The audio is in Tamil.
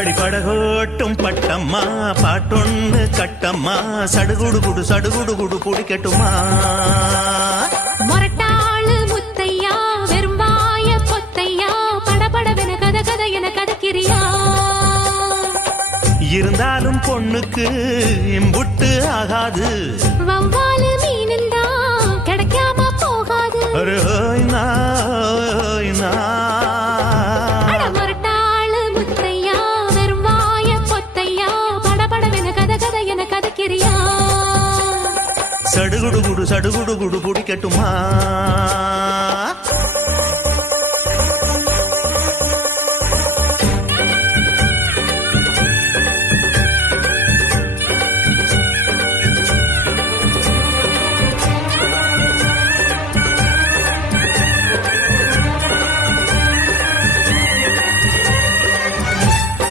அடிபடகோட்டும் பட்டம்மா பாட்டொன்னு கட்டம்மா சடுகுடு குடு சடுகுடு குடு குடிக்கட்டுமா மொரட்டாளு முத்தையா வெறும்பாய பொத்தையா படபடவென கத கத என கதக்கிறியா இருந்தாலும் பொண்ணுக்கு இம்புட்டு ஆகாது வவ்வாலு மீனுந்தா கிடைக்காம போகாது அட மொரட்டாளு முத்தையா வெறும்பாய பொத்தையா படபடவென கத கத என கதக்கிறியா சடுகுடு குடு சடுகுடு குடு குடிக்கட்டுமா